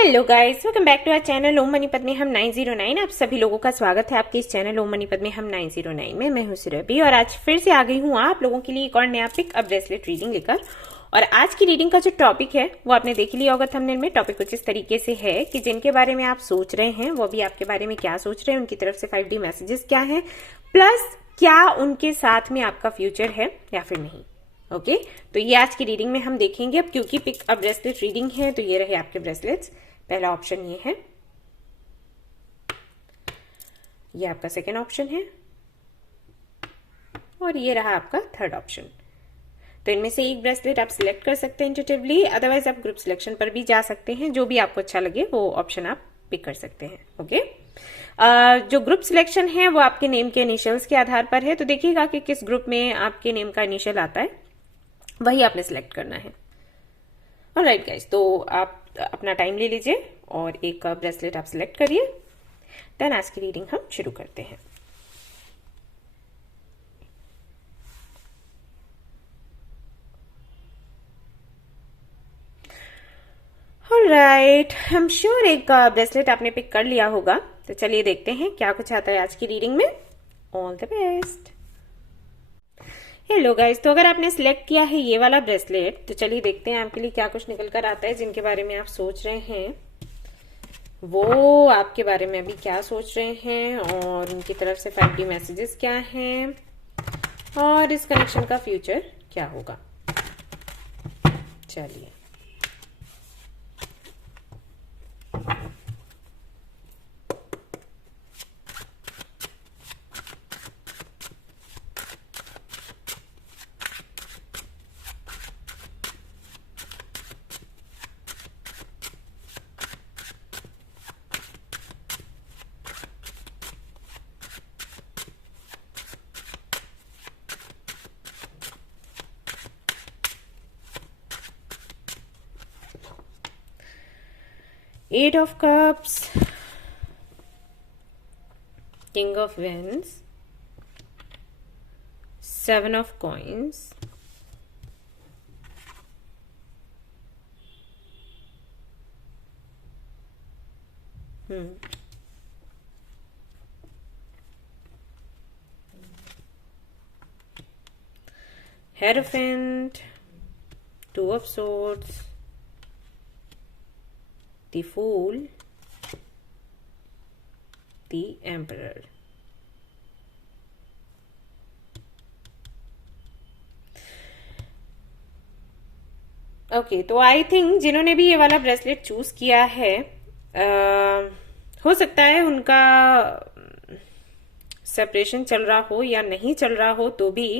Hello guys, welcome back to our channel Om मनीपत में हम 909। आप सभी लोगों का स्वागत है आपके इस चैनल ओम मनीपत में हम 909 में। मैं हूं सुरभि और आज फिर से आ गई हूं आप लोगों के लिए एक और नया पिक अप ब्रेसलेट रीडिंग लेकर। और आज की रीडिंग का जो टॉपिक है वो आपने देख लिया होगा थंबनेल में। टॉपिक कुछ इस तरीके से है कि जिनके बारे में आप सोच रहे हैं वो भी आपके बारे में क्या सोच रहे हैं, उनकी तरफ से 5D मैसेजेस क्या है, प्लस क्या उनके साथ में आपका फ्यूचर है या फिर नहीं। ओके तो ये आज की रीडिंग में हम देखेंगे। अब क्योंकि पिक अप ब्रेसलेट रीडिंग है तो ये रहे आपके ब्रेसलेट्स। पहला ऑप्शन ये है, ये आपका सेकेंड ऑप्शन है और ये रहा आपका थर्ड ऑप्शन। तो इनमें से एक ब्रेसलेट आप सिलेक्ट कर सकते हैं इंट्यूटिवली, अदरवाइज आप ग्रुप सिलेक्शन पर भी जा सकते हैं। जो भी आपको अच्छा लगे वो ऑप्शन आप पिक कर सकते हैं। ओके जो ग्रुप सिलेक्शन है वो आपके नेम के इनिशियल्स के आधार पर है। तो देखिएगा कि किस ग्रुप में आपके नेम का इनिशियल आता है, वही आपने सिलेक्ट करना है। ऑलराइट गाइस, तो आप अपना टाइम ले लीजिए और एक ब्रेसलेट आप सिलेक्ट करिए। देन आज की रीडिंग हम शुरू करते हैं। ऑलराइट, आई एम श्योर एक ब्रेसलेट आपने पिक कर लिया होगा। तो चलिए देखते हैं क्या कुछ आता है आज की रीडिंग में। All the best. Hello guys, तो अगर आपने सिलेक्ट किया है ये वाला ब्रेसलेट तो चलिए देखते हैं आपके लिए क्या कुछ निकल कर आता है। जिनके बारे में आप सोच रहे हैं वो आपके बारे में अभी क्या सोच रहे हैं और उनकी तरफ से 5D मैसेजेस क्या हैं और इस कनेक्शन का फ्यूचर क्या होगा। चलिए 8 of Cups, King of Wands, 7 of Coins, Hierophant, 2 of Swords, the Fool, the Emperor। Okay तो आई थिंक जिन्होंने भी ये वाला ब्रेसलेट चूज किया है हो सकता है उनका सेपरेशन चल रहा हो या नहीं चल रहा हो तो भी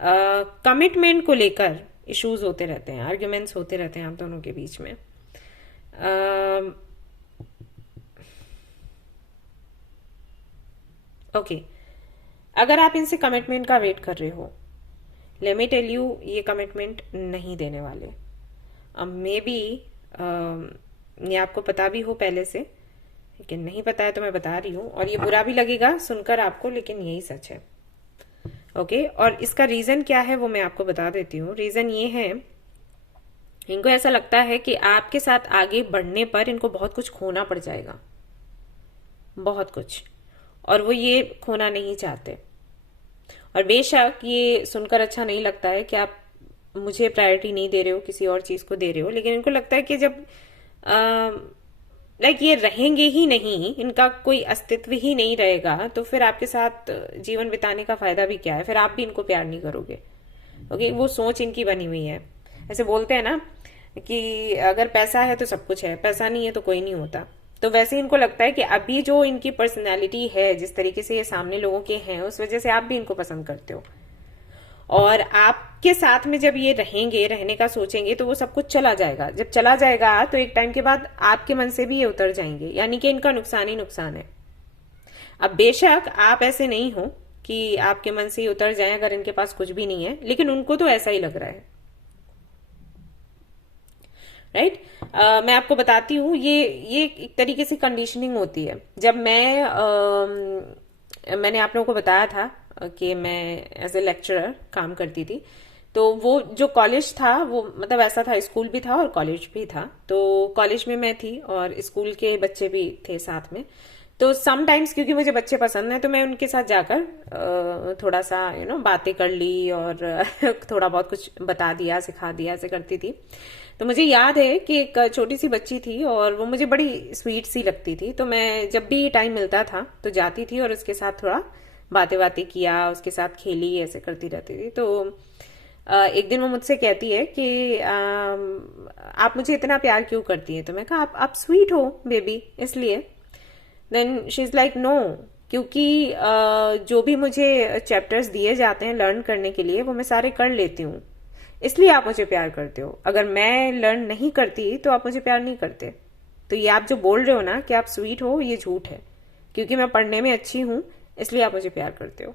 कमिटमेंट को लेकर इश्यूज होते रहते हैं, आर्ग्यूमेंट्स होते रहते हैं आप दोनों के बीच में। ओके अगर आप इनसे कमिटमेंट का वेट कर रहे हो, लेट मी टेल यू, ये कमिटमेंट नहीं देने वाले। मे बी ये आपको पता भी हो पहले से, लेकिन नहीं पता है तो मैं बता रही हूँ और ये बुरा भी लगेगा सुनकर आपको, लेकिन यही सच है। ओके और इसका रीजन क्या है वो मैं आपको बता देती हूँ। रीजन ये है, इनको ऐसा लगता है कि आपके साथ आगे बढ़ने पर इनको बहुत कुछ खोना पड़ जाएगा, बहुत कुछ, और वो ये खोना नहीं चाहते। और बेशक ये सुनकर अच्छा नहीं लगता है कि आप मुझे प्रायोरिटी नहीं दे रहे हो, किसी और चीज को दे रहे हो, लेकिन इनको लगता है कि जब लाइक ये रहेंगे ही नहीं, इनका कोई अस्तित्व ही नहीं रहेगा, तो फिर आपके साथ जीवन बिताने का फायदा भी क्या है, फिर आप भी इनको प्यार नहीं करोगे। ओके वो सोच इनकी बनी हुई है। ऐसे बोलते हैं ना कि अगर पैसा है तो सब कुछ है, पैसा नहीं है तो कोई नहीं होता। तो वैसे इनको लगता है कि अभी जो इनकी पर्सनैलिटी है, जिस तरीके से ये सामने लोगों के हैं, उस वजह से आप भी इनको पसंद करते हो और आपके साथ में जब ये रहेंगे, रहने का सोचेंगे तो वो सब कुछ चला जाएगा। जब चला जाएगा तो एक टाइम के बाद आपके मन से भी ये उतर जाएंगे, यानी कि इनका नुकसान ही नुकसान है। अब बेशक आप ऐसे नहीं हो कि आपके मन से ही उतर जाए अगर इनके पास कुछ भी नहीं है, लेकिन उनको तो ऐसा ही लग रहा है। राइट मैं आपको बताती हूँ, ये एक तरीके से कंडीशनिंग होती है। जब मैंने आप लोगों को बताया था कि मैं एज ए लेक्चरर काम करती थी, तो वो जो कॉलेज था वो मतलब ऐसा था, स्कूल भी था और कॉलेज भी था। तो कॉलेज में मैं थी और स्कूल के बच्चे भी थे साथ में। तो समटाइम्स क्योंकि मुझे बच्चे पसंद हैं तो मैं उनके साथ जाकर थोड़ा सा बातें कर ली और थोड़ा बहुत कुछ बता दिया, सिखा दिया, ऐसे करती थी। तो मुझे याद है कि एक छोटी सी बच्ची थी और वो मुझे बड़ी स्वीट सी लगती थी। तो मैं जब भी टाइम मिलता था तो जाती थी और उसके साथ थोड़ा बातें बातें किया, उसके साथ खेली, ऐसे करती रहती थी। तो एक दिन वो मुझसे कहती है कि आप मुझे इतना प्यार क्यों करती हैं? तो मैं कहा आप स्वीट हो बेबी, इसलिए। Then she is like no, क्योंकि जो भी मुझे चैप्टर्स दिए जाते हैं लर्न करने के लिए वो मैं सारे कर लेती हूँ, इसलिए आप मुझे प्यार करते हो। अगर मैं लर्न नहीं करती तो आप मुझे प्यार नहीं करते। तो ये आप जो बोल रहे हो ना कि आप स्वीट हो, ये झूठ है, क्योंकि मैं पढ़ने में अच्छी हूं इसलिए आप मुझे प्यार करते हो।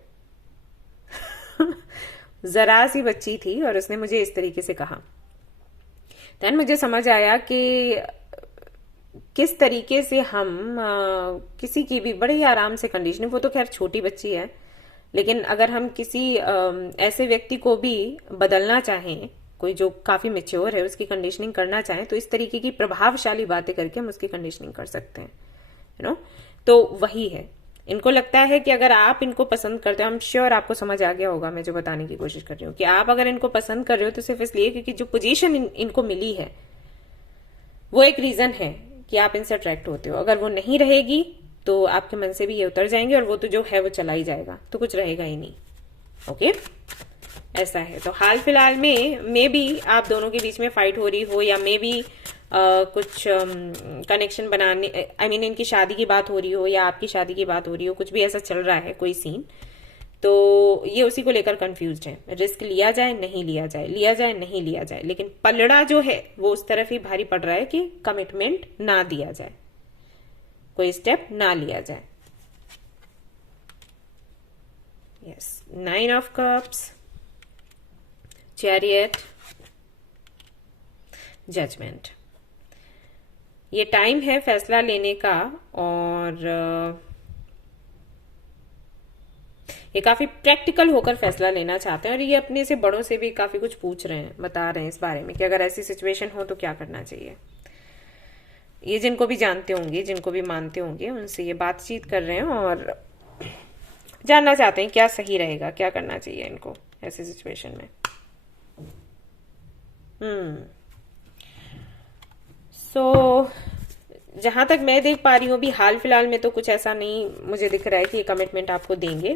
जरा सी बच्ची थी और उसने मुझे इस तरीके से कहा। देन मुझे समझ आया कि किस तरीके से हम किसी की भी बड़े ही आराम से कंडीशनिंग, वो तो खैर छोटी बच्ची है, लेकिन अगर हम किसी ऐसे व्यक्ति को भी बदलना चाहें, कोई जो काफी मेच्योर है, उसकी कंडीशनिंग करना चाहें, तो इस तरीके की प्रभावशाली बातें करके हम उसकी कंडीशनिंग कर सकते हैं, तो वही है। इनको लगता है कि अगर आप इनको पसंद करते हो, हम श्योर आपको समझ आ गया होगा मैं जो बताने की कोशिश कर रही हूँ, कि आप अगर इनको पसंद कर रहे हो तो सिर्फ इसलिए क्योंकि जो पोजीशन इनको मिली है वो एक रीजन है कि आप इनसे अट्रैक्ट होते हो। अगर वो नहीं रहेगी तो आपके मन से भी ये उतर जाएंगे और वो तो जो है वो चला ही जाएगा, तो कुछ रहेगा ही नहीं। ओके, ऐसा है। तो हाल फिलहाल में मे बी आप दोनों के बीच में फाइट हो रही हो, या मे बी कुछ कनेक्शन बनाने, आई मीन इनकी शादी की बात हो रही हो या आपकी शादी की बात हो रही हो, कुछ भी ऐसा चल रहा है कोई सीन, तो ये उसी को लेकर कंफ्यूज्ड है। रिस्क लिया जाए नहीं लिया जाए, लिया जाए नहीं लिया जाए, लेकिन पलड़ा जो है वो उस तरफ ही भारी पड़ रहा है कि कमिटमेंट ना दिया जाए, कोई स्टेप ना लिया जाए। Yes, 9 of cups, chariot, judgement. ये टाइम है फैसला लेने का, और ये काफी प्रैक्टिकल होकर फैसला लेना चाहते हैं, और ये अपने से बड़ों से भी काफी कुछ पूछ रहे हैं, बता रहे हैं इस बारे में कि अगर ऐसी सिचुएशन हो तो क्या करना चाहिए। ये जिनको भी जानते होंगे, जिनको भी मानते होंगे, उनसे ये बातचीत कर रहे हैं और जानना चाहते हैं क्या सही रहेगा, क्या करना चाहिए इनको ऐसी सिचुएशन में। सो जहां तक मैं देख पा रही हूँ, भी हाल फिलहाल में तो कुछ ऐसा नहीं मुझे दिख रहा है कि ये कमिटमेंट आपको देंगे,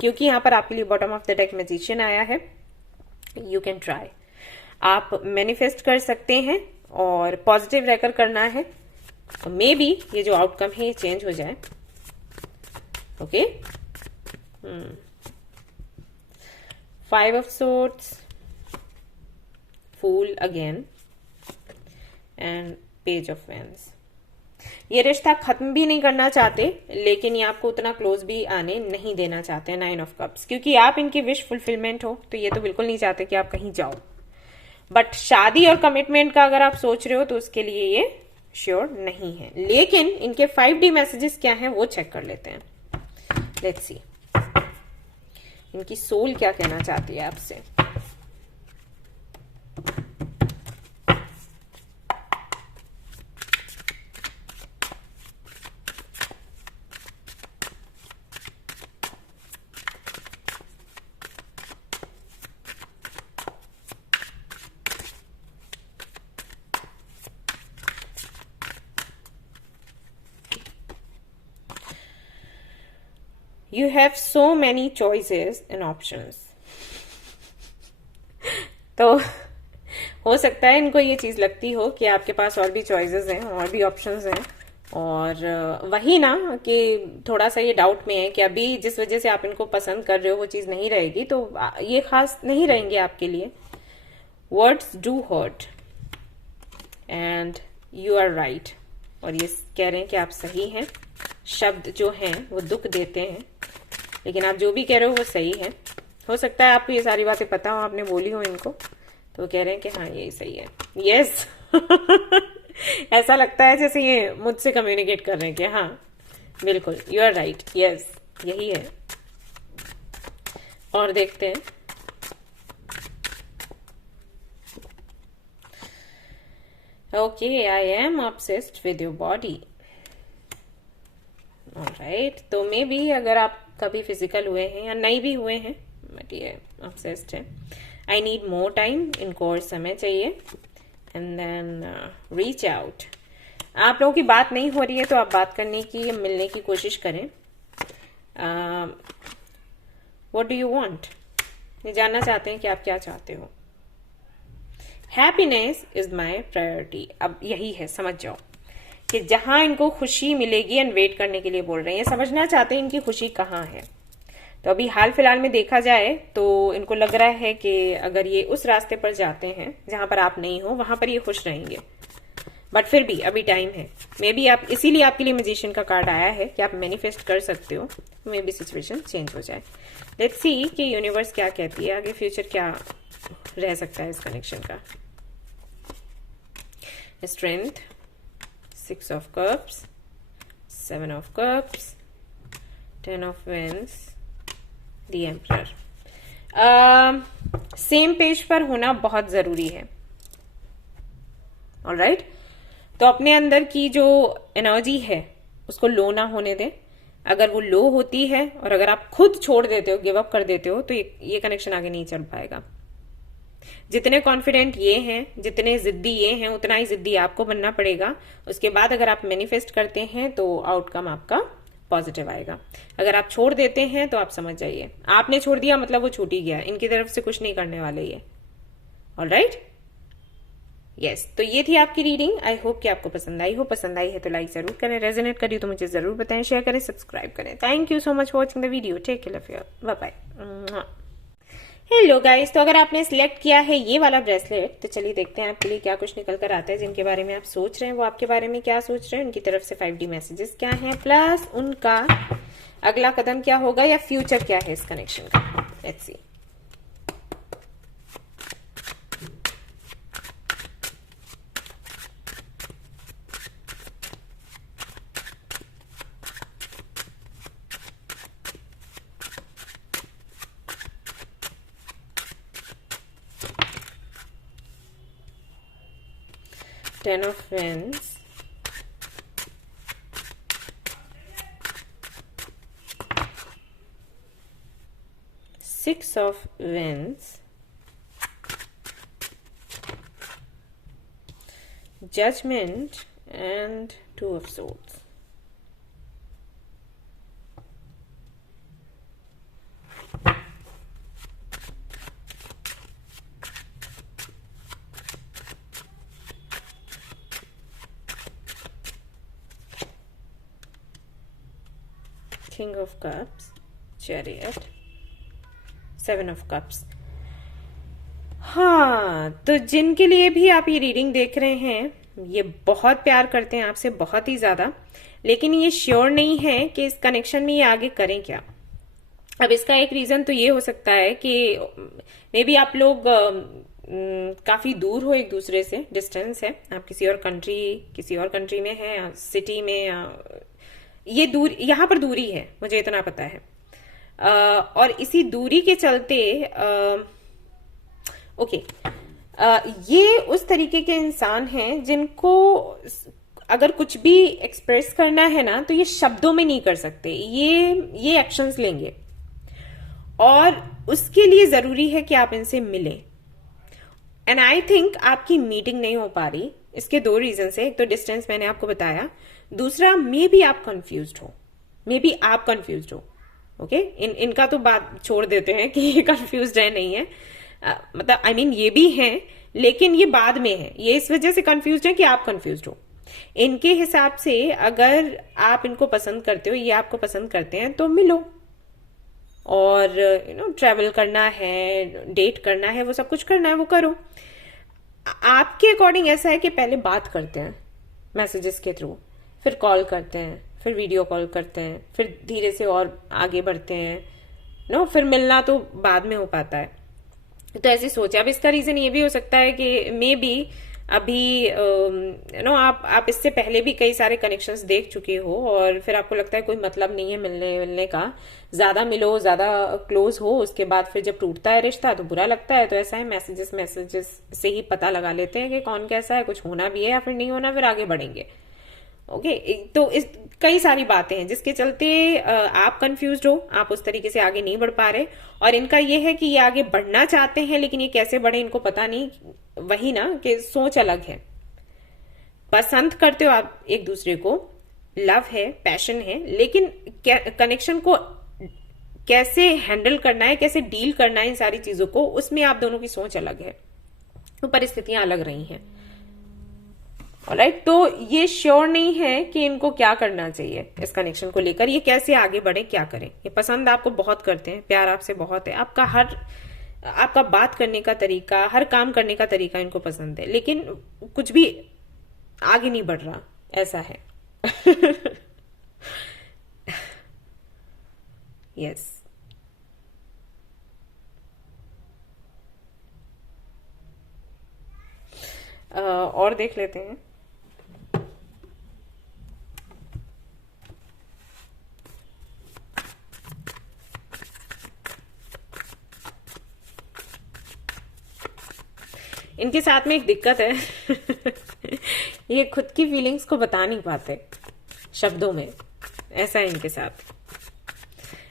क्योंकि यहाँ पर आपके लिए bottom of the deck magician आया है। यू कैन ट्राई, आप मैनिफेस्ट कर सकते हैं और पॉजिटिव रहकर करना है। मे बी ये जो आउटकम है ये चेंज हो जाए। Okay, 5 of swords, fool again, and page of wands. ये रिश्ता खत्म भी नहीं करना चाहते, लेकिन ये आपको उतना क्लोज भी आने नहीं देना चाहते हैं। 9 ऑफ कप्स, क्योंकि आप इनकी विश फुलफिलमेंट हो, तो ये तो बिल्कुल नहीं चाहते कि आप कहीं जाओ। बट शादी और कमिटमेंट का अगर आप सोच रहे हो तो उसके लिए ये श्योर नहीं है। लेकिन इनके 5D मैसेजेस क्या हैं वो चेक कर लेते हैं। लेट्स सी इनकी सोल क्या कहना चाहती है आपसे। You have so many choices and options. तो हो सकता है इनको ये चीज लगती हो कि आपके पास और भी चॉइसेस हैं और भी ऑप्शंस हैं, और वही ना कि थोड़ा सा ये डाउट में है कि अभी जिस वजह से आप इनको पसंद कर रहे हो वो चीज नहीं रहेगी, तो ये खास नहीं रहेंगे आपके लिए। Words do hurt and you are right, और ये कह रहे हैं कि आप सही हैं। शब्द जो हैं वो दुख देते हैं, लेकिन आप जो भी कह रहे हो वो सही है। हो सकता है आपको ये सारी बातें पता हो, आपने बोली हो इनको, तो वो कह रहे हैं कि हाँ यही सही है। यस ऐसा लगता है जैसे ये मुझसे कम्युनिकेट कर रहे हैं कि हाँ बिल्कुल यू आर राइट, यस यही है। और देखते हैं okay, I am obsessed with your body. Alright, तो मे बी अगर आप कभी फिजिकल हुए हैं या नहीं भी हुए हैं, बट ये ऑब्सेस्ड है। आई नीड मोर टाइम, इनको और समय चाहिए, एंड देन रीच आउट। आप लोगों की बात नहीं हो रही है तो आप बात करने की, मिलने की कोशिश करें। व्हाट डू यू वांट, ये जानना चाहते हैं कि आप क्या चाहते हो। Happiness is my priority. अब यही है, समझ जाओ कि जहां इनको खुशी मिलेगी, एंड वेट करने के लिए बोल रहे हैं, ये समझना चाहते हैं इनकी खुशी कहाँ है। तो अभी हाल फिलहाल में देखा जाए तो इनको लग रहा है कि अगर ये उस रास्ते पर जाते हैं जहां पर आप नहीं हो, वहां पर ये खुश रहेंगे। बट फिर भी अभी टाइम है। मे बी आप, इसीलिए आपके लिए मैजिशियन का कार्ड आया है कि आप मैनिफेस्ट कर सकते हो, मे बी सिचुएशन चेंज हो जाए। लेट्स सी कि यूनिवर्स क्या कहती है, आगे फ्यूचर क्या रह सकता है इस कनेक्शन का। Strength, 6 of cups, 7 of cups, 10 of wands, the emperor। Same page पर होना बहुत जरूरी है। ऑलराइट, तो अपने अंदर की जो एनर्जी है उसको लो ना होने दें। अगर वो लो होती है और अगर आप खुद छोड़ देते हो, गिव अप कर देते हो, तो ये कनेक्शन आगे नहीं चल पाएगा। जितने कॉन्फिडेंट ये हैं, जितने जिद्दी ये हैं, उतना ही जिद्दी आपको बनना पड़ेगा। उसके बाद अगर आप मैनिफेस्ट करते हैं तो आउटकम आपका पॉजिटिव आएगा। अगर आप छोड़ देते हैं तो आप समझ जाइए, आपने छोड़ दिया मतलब वो छूट ही गया, इनकी तरफ से कुछ नहीं करने वाले ये। ऑलराइट, यस, तो ये थी आपकी रीडिंग। आई होप कि आपको पसंद आई हो। पसंद आई है तो लाइक जरूर करें, रेजोनेट करी तो मुझे जरूर बताएं, शेयर करें, सब्सक्राइब करें। Thank you so much for watching the video. Take care of your, bye bye. Hello guys, तो अगर आपने सिलेक्ट किया है ये वाला ब्रेसलेट, तो चलिए देखते हैं आपके लिए क्या कुछ निकल कर आता है। जिनके बारे में आप सोच रहे हैं वो आपके बारे में क्या सोच रहे हैं, उनकी तरफ से 5D मैसेजेस क्या हैं, प्लस उनका अगला कदम क्या होगा या फ्यूचर क्या है इस कनेक्शन का। Let's see. Ten of Wands, Six of Wands, Judgment, and Two of Swords. King of Cups, Chariot, 7 of Cups। हाँ, तो जिनके लिए भी आप ये रीडिंग देख रहे हैं, ये बहुत प्यार करते हैं आपसे, बहुत ही ज्यादा, लेकिन ये श्योर नहीं है कि इस कनेक्शन में ये आगे करें क्या। अब इसका एक रीजन तो ये हो सकता है कि मे बी आप लोग काफी दूर हो एक दूसरे से, डिस्टेंस है, आप किसी और कंट्री में है, सिटी में, ये दूर, यहां पर दूरी है, मुझे इतना पता है। और इसी दूरी के चलते ये उस तरीके के इंसान हैं जिनको अगर कुछ भी एक्सप्रेस करना है ना, तो ये शब्दों में नहीं कर सकते, ये एक्शंस लेंगे, और उसके लिए जरूरी है कि आप इनसे मिलें। एंड आई थिंक आपकी मीटिंग नहीं हो पा रही, इसके 2 रीजन है। एक तो डिस्टेंस मैंने आपको बताया, दूसरा मे बी आप कंफ्यूज्ड हो, ओके। इनका तो बात छोड़ देते हैं कि ये कंफ्यूज्ड है, नहीं है, मतलब आई मीन ये भी हैं, लेकिन ये बाद में है, ये इस वजह से कंफ्यूज्ड है कि आप कंफ्यूज्ड हो। इनके हिसाब से अगर आप इनको पसंद करते हो, ये आपको पसंद करते हैं, तो मिलो, और ट्रैवल करना है, डेट करना है, वो सब कुछ करना है, वो करो। आपके अकॉर्डिंग ऐसा है कि पहले बात करते हैं मैसेजेस के थ्रू, फिर कॉल करते हैं, फिर वीडियो कॉल करते हैं, फिर धीरे से और आगे बढ़ते हैं, फिर मिलना तो बाद में हो पाता है। तो ऐसी सोचा। अब इसका रीजन ये भी हो सकता है कि मे बी अभी आप इससे पहले भी कई सारे कनेक्शंस देख चुके हो और फिर आपको लगता है कोई मतलब नहीं है मिलने मिलने का, ज्यादा मिलो, ज्यादा क्लोज हो, उसके बाद फिर जब टूटता है रिश्ता तो बुरा लगता है। तो ऐसा है, मैसेजेस मैसेजेस से ही पता लगा लेते हैं कि कौन कैसा है, कुछ होना भी है या फिर नहीं होना, फिर आगे बढ़ेंगे। ओके, तो इस कई सारी बातें हैं जिसके चलते आप कंफ्यूज हो, आप उस तरीके से आगे नहीं बढ़ पा रहे। और इनका ये है कि ये आगे बढ़ना चाहते हैं लेकिन ये कैसे बढ़े इनको पता नहीं। वही ना कि सोच अलग है। पसंद करते हो आप एक दूसरे को, लव है, पैशन है, लेकिन कनेक्शन को कैसे हैंडल करना है, कैसे डील करना है इन सारी चीजों को, उसमें आप दोनों की सोच अलग है, तो परिस्थितियां अलग रही हैं। ऑलराइट, तो ये श्योर नहीं है कि इनको क्या करना चाहिए इस कनेक्शन को लेकर, ये कैसे आगे बढ़े, क्या करें। ये पसंद आपको बहुत करते हैं, प्यार आपसे बहुत है, आपका बात करने का तरीका, हर काम करने का तरीका इनको पसंद है, लेकिन कुछ भी आगे नहीं बढ़ रहा, ऐसा है। यस। और देख लेते हैं। इनके साथ में एक दिक्कत है। ये खुद की फीलिंग्स को बता नहीं पाते शब्दों में, ऐसा है इनके साथ।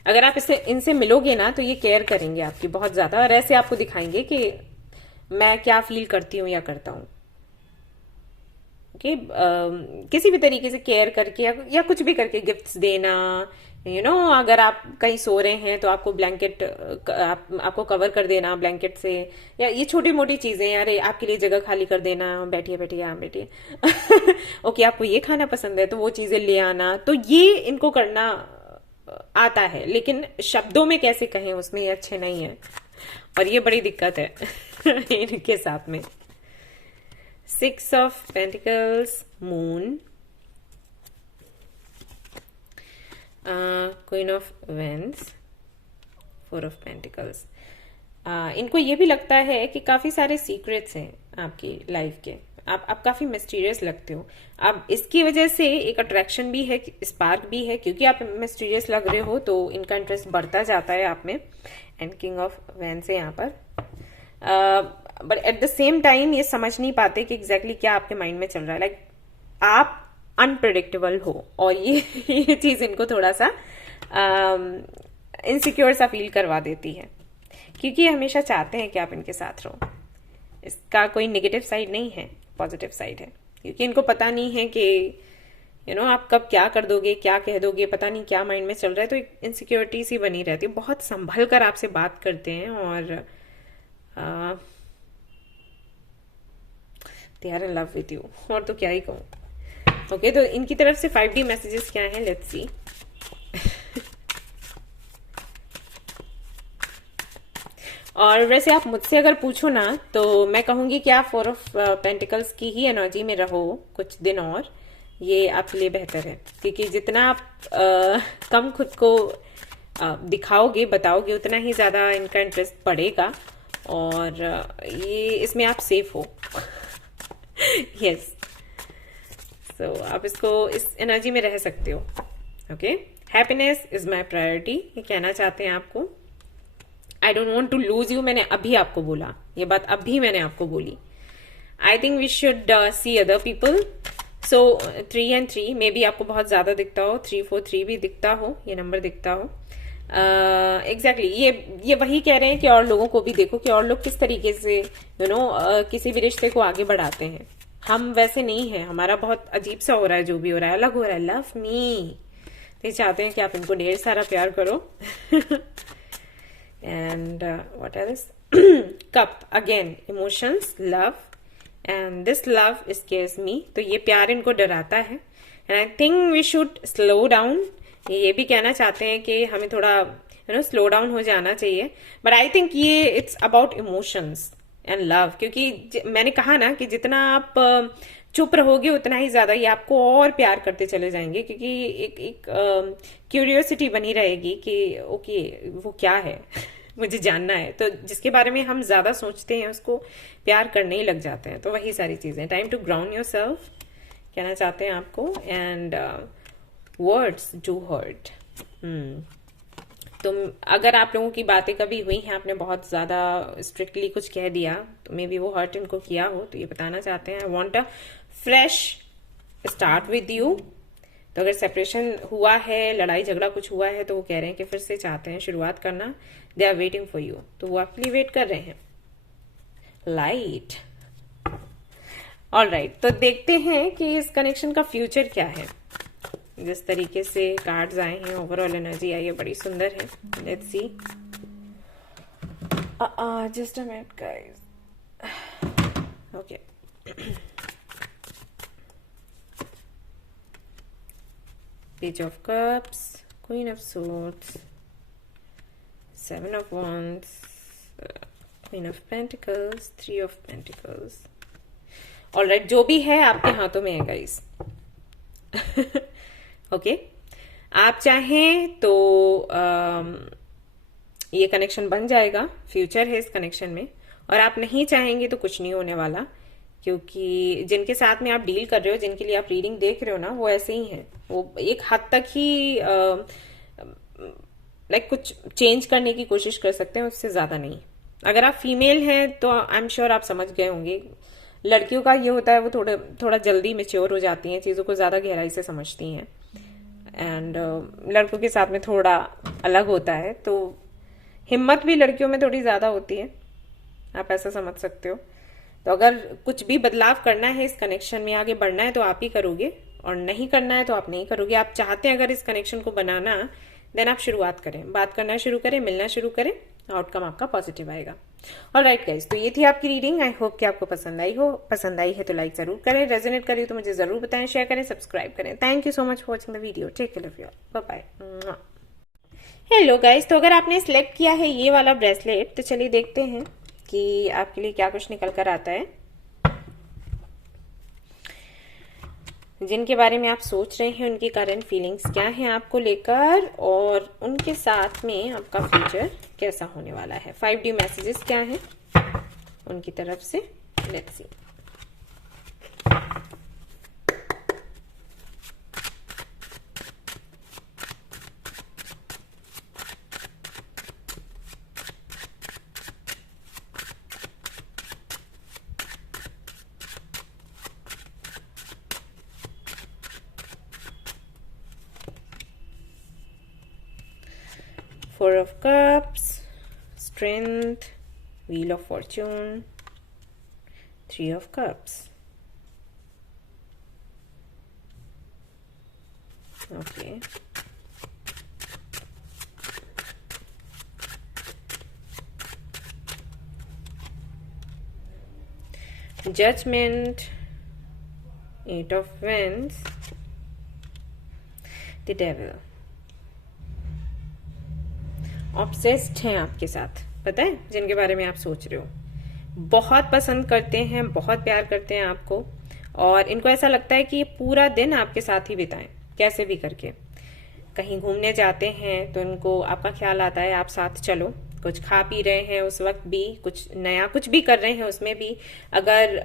अगर आप इनसे मिलोगे ना तो ये केयर करेंगे आपकी बहुत ज्यादा, और ऐसे आपको दिखाएंगे कि मैं क्या फील करती हूँ या करता हूँ। ओके, किसी भी तरीके से केयर करके या कुछ भी करके, गिफ्ट्स देना, अगर आप कहीं सो रहे हैं तो आपको ब्लैंकेट, आपको कवर कर देना ब्लैंकेट से, या ये छोटी मोटी चीजें, अरे आपके लिए जगह खाली कर देना, बैठिए बैठिए, हाँ बैठिए। ओके, आपको ये खाना पसंद है तो वो चीजें ले आना, तो ये इनको करना आता है, लेकिन शब्दों में कैसे कहें उसमें ये अच्छे नहीं है, और ये बड़ी दिक्कत है इनके साथ में। 6 of pentacles, moon, queen of wands, 4 of pentacles. इनको ये भी लगता है कि काफी सारे सीक्रेट्स हैं आपकी लाइफ के, आप काफी मिस्टीरियस लगते हो। अब इसकी वजह से एक अट्रैक्शन भी है, स्पार्क भी है, क्योंकि आप मिस्टीरियस लग रहे हो तो इनका इंटरेस्ट बढ़ता जाता है आप में। एंड किंग ऑफ वेंस है यहाँ पर। But at the same time ये समझ नहीं पाते कि एग्जैक्टली क्या आपके माइंड में चल रहा है। लाइक आप अनप्रिडिक्टेबल हो, और ये चीज इनको थोड़ा सा इनसिक्योर सा फील करवा देती है, क्योंकि ये हमेशा चाहते हैं कि आप इनके साथ रहो। इसका कोई नेगेटिव साइड नहीं है, पॉजिटिव साइड है, क्योंकि इनको पता नहीं है कि आप कब क्या कर दोगे, क्या कह दोगे, पता नहीं क्या माइंड में चल रहा है, तो एक इनसिक्योरिटी सी बनी रहती है। बहुत संभल कर आपसे बात करते हैं, और they are in love with you, और तो क्या ही कहूँ। ओके, तो इनकी तरफ से 5D मैसेजेस क्या हैं, लेट्स सी। और वैसे आप मुझसे अगर पूछो ना तो मैं कहूंगी कि आप 4 ऑफ पेंटिकल्स की ही एनर्जी में रहो कुछ दिन, और ये आपके लिए बेहतर है, क्योंकि जितना आप कम खुद को दिखाओगे, बताओगे, उतना ही ज्यादा इनका इंटरेस्ट बढ़ेगा, और ये इसमें आप सेफ हो। यस, सो आप इस एनर्जी में रह सकते हो। Okay, happiness is my priority, ये कहना चाहते हैं आपको। I don't want to lose you, मैंने अभी आपको बोला ये बात, अभी मैंने आपको बोली। I think we should see other people. So 3 and 3 maybe आपको बहुत ज्यादा दिखता हो, 3 4 3 भी दिखता हो, ये नंबर दिखता हो। एग्जैक्टली ये वही कह रहे हैं कि और लोगों को भी देखो कि और लोग किस तरीके से किसी भी रिश्ते को आगे बढ़ाते हैं। हम वैसे नहीं है, हमारा बहुत अजीब सा हो रहा है, जो भी हो रहा है अलग हो रहा है। लव मी, तो चाहते हैं कि आप इनको ढेर सारा प्यार करो। and what else? Cup again, emotions, love, and this love scares me, तो ये प्यार इनको डराता है। and I think we should slow down, ये भी कहना चाहते हैं कि हमें थोड़ा स्लो डाउन हो जाना चाहिए। बट आई थिंक ये it's about emotions and love, क्योंकि मैंने कहा ना कि जितना आप चुप रहोगे उतना ही ज्यादा ये आपको और प्यार करते चले जाएंगे, क्योंकि एक क्यूरियोसिटी बनी रहेगी कि ओके वो क्या है। मुझे जानना है। तो जिसके बारे में हम ज्यादा सोचते हैं उसको प्यार करने ही लग जाते हैं। तो वही सारी चीजें, time to ground yourself कहना चाहते हैं आपको। And words do hurt. तो अगर आप लोगों की बातें कभी हुई हैं, आपने बहुत ज्यादा स्ट्रिक्टली कुछ कह दिया, तो मे बी वो हर्ट इनको किया हो, तो ये बताना चाहते हैं I want a fresh start with you. तो अगर सेपरेशन हुआ है, लड़ाई झगड़ा कुछ हुआ है, तो वो कह रहे हैं कि फिर से चाहते हैं शुरुआत करना। They are waiting for you, तो वो आपके लिए वेट कर रहे हैं। लाइट। ऑल राइट, तो देखते हैं कि इस कनेक्शन का फ्यूचर क्या है। जिस तरीके से कार्ड्स आए हैं, ओवरऑल एनर्जी आई है, बड़ी सुंदर है। Let's see. Just a minute guys. Okay, page of cups, queen of swords, seven of wands, queen of pentacles, three of pentacles. Alright, जो भी है आपके हाथों में है गाइस। ओके, आप चाहें तो ये कनेक्शन बन जाएगा, फ्यूचर है इस कनेक्शन में। और आप नहीं चाहेंगे तो कुछ नहीं होने वाला, क्योंकि जिनके साथ में आप डील कर रहे हो, जिनके लिए आप रीडिंग देख रहे हो ना, वो ऐसे ही हैं। वो एक हद तक ही लाइक कुछ चेंज करने की कोशिश कर सकते हैं, उससे ज्यादा नहीं। अगर आप फीमेल हैं तो आई एम श्योर आप समझ गए होंगे। लड़कियों का ये होता है, वो थोड़ा जल्दी मेच्योर हो जाती हैं, चीजों को ज्यादा गहराई से समझती हैं। एंड लड़कों के साथ में थोड़ा अलग होता है, तो हिम्मत भी लड़कियों में थोड़ी ज्यादा होती है, आप ऐसा समझ सकते हो। तो अगर कुछ भी बदलाव करना है इस कनेक्शन में, आगे बढ़ना है, तो आप ही करोगे, और नहीं करना है तो आप नहीं करोगे। आप चाहते हैं अगर इस कनेक्शन को बनाना, देन आप शुरुआत करें, बात करना शुरू करें, मिलना शुरू करें, आउटकम आपका पॉजिटिव आएगा। और राइट गाइस, तो ये थी आपकी रीडिंग। आई होप कि आपको पसंद आई हो। पसंद आई है तो लाइक जरूर करें, रेजोनेट करिए तो मुझे जरूर बताएं, शेयर करें, सब्सक्राइब करें। Thank you so much for watching the video. Take care of you, bye bye. Hello guys, तो अगर आपने सिलेक्ट किया है ये वाला ब्रेसलेट, तो चलिए देखते हैं कि आपके लिए क्या कुछ निकल कर आता है। जिनके बारे में आप सोच रहे हैं, उनकी करंट फीलिंग्स क्या हैं आपको लेकर, और उनके साथ में आपका फ्यूचर कैसा होने वाला है। 5D मैसेजेस क्या हैं उनकी तरफ से, let's see. Four of Cups, Strength, Wheel of Fortune, Three of Cups. Okay. Judgment, Eight of Wands, The Devil. Obsessed हैं आपके साथ, पता है, जिनके बारे में आप सोच रहे हो। बहुत पसंद करते हैं, बहुत प्यार करते हैं आपको, और इनको ऐसा लगता है कि ये पूरा दिन आपके साथ ही बिताएं, कैसे भी करके। कहीं घूमने जाते हैं तो इनको आपका ख्याल आता है, आप साथ चलो। कुछ खा पी रहे हैं उस वक्त भी, कुछ नया कुछ भी कर रहे हैं उसमें भी। अगर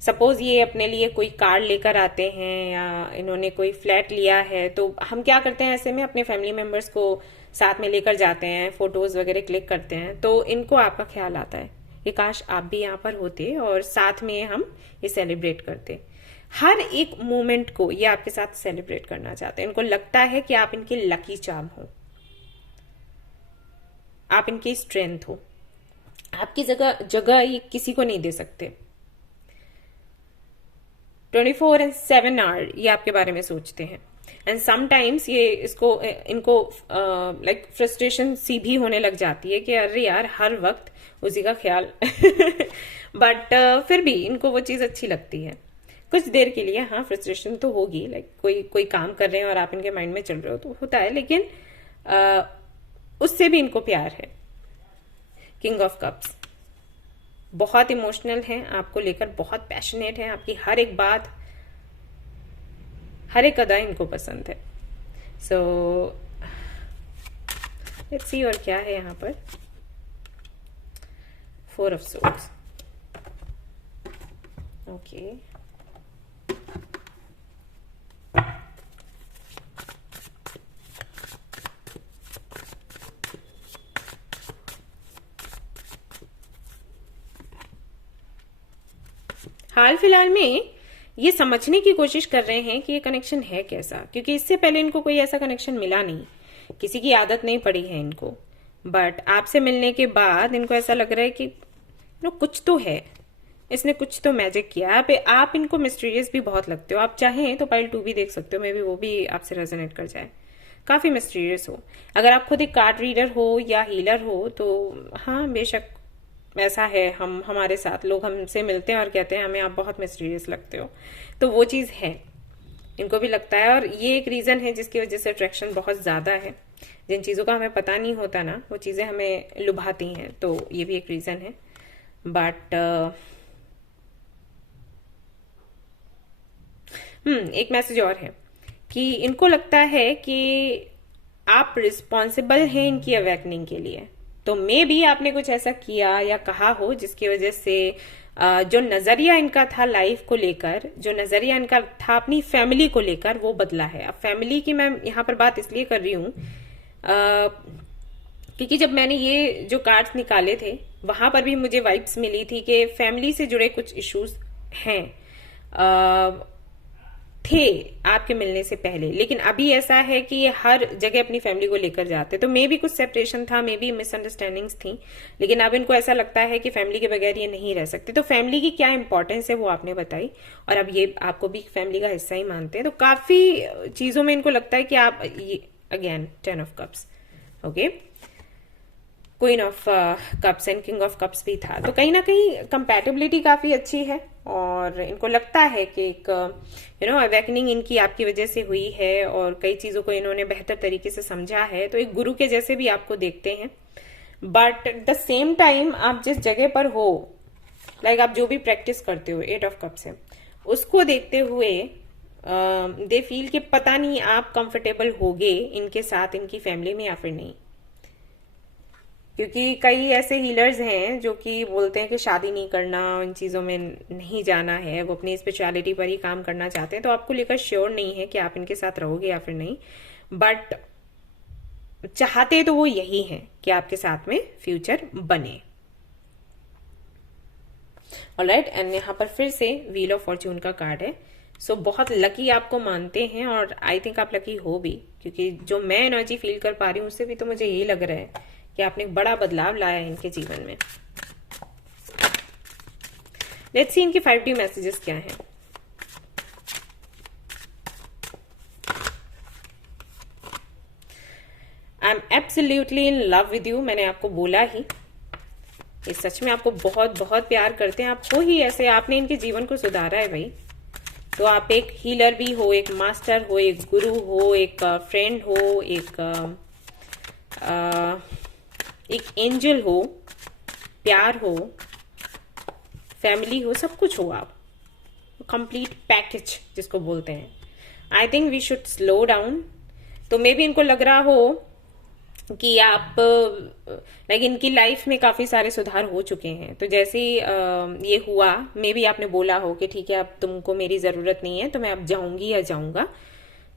सपोज ये अपने लिए कोई कार लेकर आते हैं, या इन्होंने कोई फ्लैट लिया है, तो हम क्या करते हैं ऐसे में, अपने फैमिली मेंबर्स को साथ में लेकर जाते हैं, फोटोज वगैरह क्लिक करते हैं। तो इनको आपका ख्याल आता है कि काश आप भी यहाँ पर होते और साथ में हम ये सेलिब्रेट करते। हर एक मोमेंट को ये आपके साथ सेलिब्रेट करना चाहते हैं। इनको लगता है कि आप इनके लकी चार्म हो, आप इनकी स्ट्रेंथ हो, आपकी जगह ये किसी को नहीं दे सकते। 24/7 आवर ये आपके बारे में सोचते हैं। एंड समटाइम्स ये इनको लाइक फ्रस्ट्रेशन सी भी होने लग जाती है कि अरे यार हर वक्त उसी का ख्याल। बट फिर भी इनको वो चीज अच्छी लगती है कुछ देर के लिए। हाँ, फ्रस्ट्रेशन तो होगी, लाइक कोई काम कर रहे हैं और आप इनके माइंड में चल रहे हो तो होता है, लेकिन उससे भी इनको प्यार है। किंग ऑफ कप्स, बहुत इमोशनल हैं आपको लेकर, बहुत पैशनेट हैं, आपकी हर एक बात, हर एक अदा इनको पसंद है। सो लेट्स सी और क्या है यहाँ पर। 4 ऑफ सोर्ड्स। ओके, हाल फिलहाल में ये समझने की कोशिश कर रहे हैं कि ये कनेक्शन है कैसा, क्योंकि इससे पहले इनको कोई ऐसा कनेक्शन मिला नहीं, किसी की आदत नहीं पड़ी है इनको। बट आपसे मिलने के बाद इनको ऐसा लग रहा है कि कुछ तो है, इसने कुछ तो मैजिक किया। आप इनको मिस्टीरियस भी बहुत लगते हो। आप चाहें तो पाइल 2 भी देख सकते हो, मे बी वो भी आपसे रेजोनेट कर जाए। काफी मिस्टीरियस हो। अगर आप खुद एक कार्ड रीडर हो या हीलर हो तो हाँ, बेशक ऐसा है। हमारे साथ लोग हमसे मिलते हैं और कहते हैं हमें आप बहुत मिस्टीरियस लगते हो, तो वो चीज है, इनको भी लगता है। और ये एक रीजन है जिसकी वजह से अट्रैक्शन बहुत ज्यादा है। जिन चीजों का हमें पता नहीं होता ना, वो चीजें हमें लुभाती हैं, तो ये भी एक रीजन है। बट एक मैसेज और है कि इनको लगता है कि आप रिस्पॉन्सिबल हैं इनकी अवेकनिंग के लिए। तो मे बी आपने कुछ ऐसा किया या कहा हो जिसकी वजह से जो नजरिया इनका था लाइफ को लेकर, जो नजरिया इनका था अपनी फैमिली को लेकर, वो बदला है। अब फैमिली की मैं यहाँ पर बात इसलिए कर रही हूँ क्योंकि जब मैंने ये जो कार्ड्स निकाले थे वहां पर भी मुझे वाइब्स मिली थी कि फैमिली से जुड़े कुछ इश्यूज हैं, थे आपके मिलने से पहले। लेकिन अभी ऐसा है कि ये हर जगह अपनी फैमिली को लेकर जाते, तो मे भी कुछ सेपरेशन था, मे भी मिसअंडरस्टैंडिंग्स थी, लेकिन अब इनको ऐसा लगता है कि फैमिली के बगैर ये नहीं रह सकते। तो फैमिली की क्या इंपॉर्टेंस है वो आपने बताई, और अब ये आपको भी फैमिली का हिस्सा ही मानते हैं। तो काफी चीजों में इनको लगता है कि आप again 10 of cups, okay, queen of cups and king of cups भी था। तो कहीं ना कहीं कंपैटिबिलिटी काफी अच्छी है, और इनको लगता है कि एक अवेकनिंग इनकी आपकी वजह से हुई है, और कई चीजों को इन्होंने बेहतर तरीके से समझा है। तो एक गुरु के जैसे भी आपको देखते हैं। But at the same time आप जिस जगह पर हो, लाइक आप जो भी प्रैक्टिस करते हो 8 ऑफ कप्स है, उसको देखते हुए दे फील कि पता नहीं आप कंफर्टेबल होगे इनके साथ, इनकी फैमिली में, या फिर नहीं। क्योंकि कई ऐसे हीलर्स हैं जो कि बोलते हैं कि शादी नहीं करना, इन चीजों में नहीं जाना है, वो अपनी स्पिरिचुअलिटी पर ही काम करना चाहते हैं। तो आपको लेकर श्योर नहीं है कि आप इनके साथ रहोगे या फिर नहीं, बट चाहते तो वो यही है कि आपके साथ में फ्यूचर बने। ऑलराइट, एंड यहाँ पर फिर से व्हील ऑफ फॉर्च्यून का कार्ड है। सो बहुत लकी आपको मानते हैं, और आई थिंक आप लकी हो भी, क्योंकि जो मैं एनर्जी फील कर पा रही हूँ उससे भी तो मुझे यही लग रहा है कि आपने एक बड़ा बदलाव लाया है इनके जीवन में। लेट्स सी इनके 5D मैसेजेस क्या हैं। I am absolutely in love with you. मैंने आपको बोला ही, ये सच में आपको बहुत बहुत प्यार करते हैं। आप हो ही ऐसे, आपने इनके जीवन को सुधारा है भाई। तो आप एक हीलर भी हो, एक मास्टर हो, एक गुरु हो, एक फ्रेंड हो, एक एंजल हो, प्यार हो, फैमिली हो, सब कुछ हो आप, कंप्लीट पैकेज जिसको बोलते हैं। I think we should slow down. तो मे बी इनको लग रहा हो कि आप लाइक इनकी लाइफ में काफी सारे सुधार हो चुके हैं। तो जैसे ही ये हुआ, मे बी आपने बोला हो कि ठीक है अब तुमको मेरी जरूरत नहीं है, तो मैं अब जाऊंगी या जाऊंगा।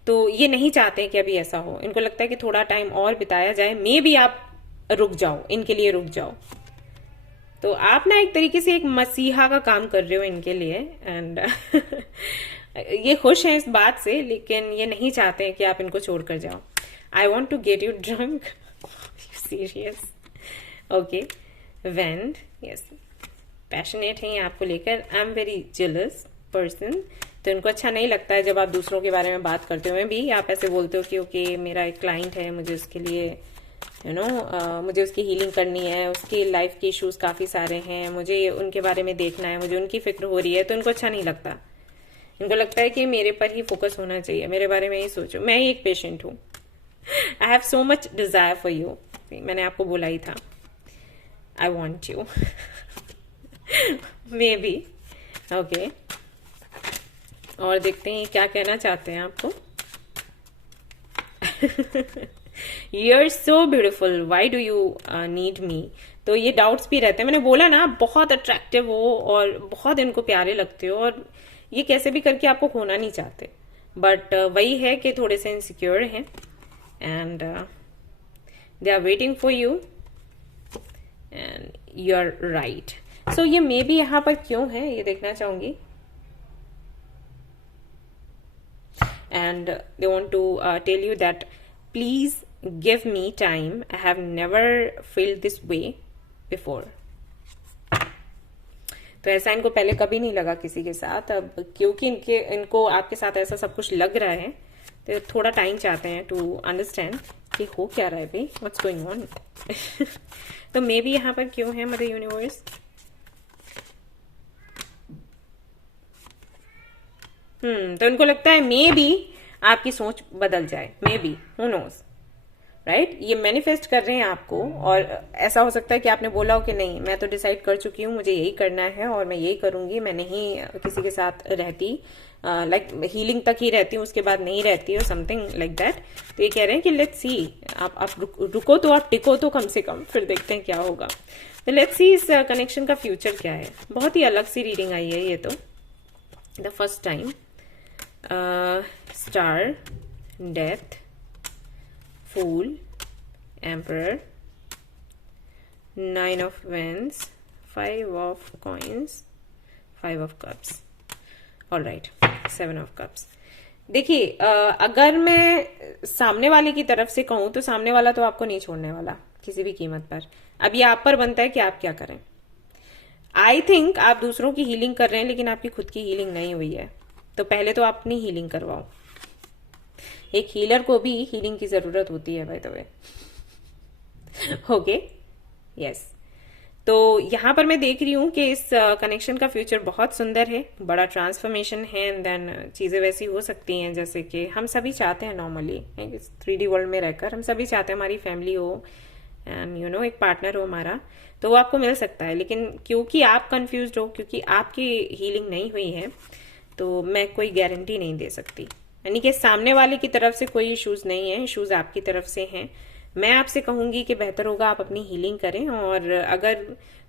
तो ये नहीं चाहते कि अभी ऐसा हो। इनको लगता है कि थोड़ा टाइम और बिताया जाए, मे बी आप रुक जाओ, इनके लिए रुक जाओ। तो आप ना एक तरीके से एक मसीहा का काम कर रहे हो इनके लिए, एंड ये खुश हैं इस बात से, लेकिन ये नहीं चाहते हैं कि आप इनको छोड़कर जाओ। I want to get you drunk, serious, okay, wand, yes, passionate है आपको लेकर। I am very jealous person. तो इनको अच्छा नहीं लगता है जब आप दूसरों के बारे में बात करते हुए भी आप ऐसे बोलते हो कि ओके मेरा एक क्लाइंट है, मुझे उसके लिए मुझे उसकी हीलिंग करनी है, उसकी लाइफ के इश्यूज काफी सारे हैं, मुझे उनके बारे में देखना है, मुझे उनकी फिक्र हो रही है। तो इनको अच्छा नहीं लगता। इनको लगता है कि मेरे पर ही फोकस होना चाहिए, मेरे बारे में ही सोचो, मैं ही एक पेशेंट हूँ। I have so much desire for you. मैंने आपको बोला ही था, I want you, may be, okay. और देखते हैं क्या कहना चाहते हैं आपको। You're so beautiful. Why do you need me? तो ये डाउट्स भी रहते हैं। मैंने बोला ना, आप बहुत अट्रैक्टिव हो और बहुत इनको प्यारे लगते हो, और ये कैसे भी करके आपको खोना नहीं चाहते, बट वही है कि थोड़े से इनसिक्योर हैं, and they are waiting for you and you are right. So ये मे बी यहाँ पर क्यों है ये देखना चाहूंगी, and they want to tell you that please give me time, I have never felt this way before। तो ऐसा इनको पहले कभी नहीं लगा किसी के साथ, अब क्योंकि इनको आपके साथ ऐसा सब कुछ लग रहा है तो थोड़ा टाइम चाहते हैं टू अंडरस्टैंड कि हो क्या रहा है भाई, व्हाट्स गोइंग ऑन। तो मे बी यहाँ पर क्यों है मदर यूनिवर्स, तो इनको लगता है मे बी आपकी सोच बदल जाए, maybe, who knows, right. ये मैनिफेस्ट कर रहे हैं आपको, और ऐसा हो सकता है कि आपने बोला हो कि नहीं मैं तो डिसाइड कर चुकी हूँ, मुझे यही करना है और मैं यही करूंगी, मैं नहीं किसी के साथ रहती, लाइक हीलिंग तक ही रहती हूँ, उसके बाद नहीं रहती, और समथिंग लाइक दैट। तो ये कह रहे हैं कि लेट्स सी, आप रुको तो, आप टिको तो कम से कम, फिर देखते हैं क्या होगा। तो लेट्स सी इस कनेक्शन का फ्यूचर क्या है। बहुत ही अलग सी रीडिंग आई है ये तो, the first time. Star, Death, Fool, Emperor, Nine of Wands, Five of Coins, Five of Cups, all right, Seven of Cups। देखिए अगर मैं सामने वाले की तरफ से कहूं तो सामने वाला तो आपको नहीं छोड़ने वाला किसी भी कीमत पर। अब ये आप पर बनता है कि आप क्या करें। आई थिंक आप दूसरों की हीलिंग कर रहे हैं, लेकिन आपकी खुद की हीलिंग नहीं हुई है, तो पहले तो आप अपनी हीलिंग करवाओ। एक हीलर को भी हीलिंग की जरूरत होती है by the way, okay, yes. तो यहां पर मैं देख रही हूं कि इस कनेक्शन का फ्यूचर बहुत सुंदर है, बड़ा ट्रांसफॉर्मेशन है, एंड देन चीजें वैसी हो सकती हैं जैसे कि हम सभी चाहते हैं नॉर्मली, 3D वर्ल्ड में रहकर हम सभी चाहते हैं हमारी फैमिली हो, एंड यू नो एक पार्टनर हो हमारा, तो वो आपको मिल सकता है। लेकिन क्योंकि आप कंफ्यूज्ड हो, क्योंकि आपकी हीलिंग नहीं हुई है, तो मैं कोई गारंटी नहीं दे सकती। यानी कि सामने वाले की तरफ से कोई इश्यूज नहीं है, इश्यूज आपकी तरफ से हैं। मैं आपसे कहूंगी कि बेहतर होगा आप अपनी हीलिंग करें, और अगर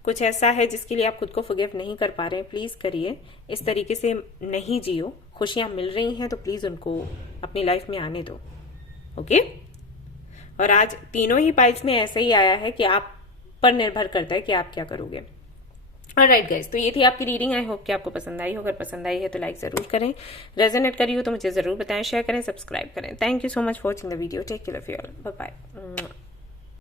कुछ ऐसा है जिसके लिए आप खुद को फॉरगिव नहीं कर पा रहे हैं, प्लीज करिए। इस तरीके से नहीं जियो, खुशियां मिल रही हैं तो प्लीज उनको अपनी लाइफ में आने दो, ओके। और आज तीनों ही पाइल्स में ऐसे ही आया है कि आप पर निर्भर करता है कि आप क्या करोगे। ऑलराइट गाइस, तो ये थी आपकी रीडिंग। आई होप कि आपको पसंद आई हो। अगर पसंद आई है तो लाइक जरूर करें, रेजोनेट करी हो तो मुझे जरूर बताएं, शेयर करें, सब्सक्राइब करें। Thank you so much for watching the video. Take care of you all, bye bye.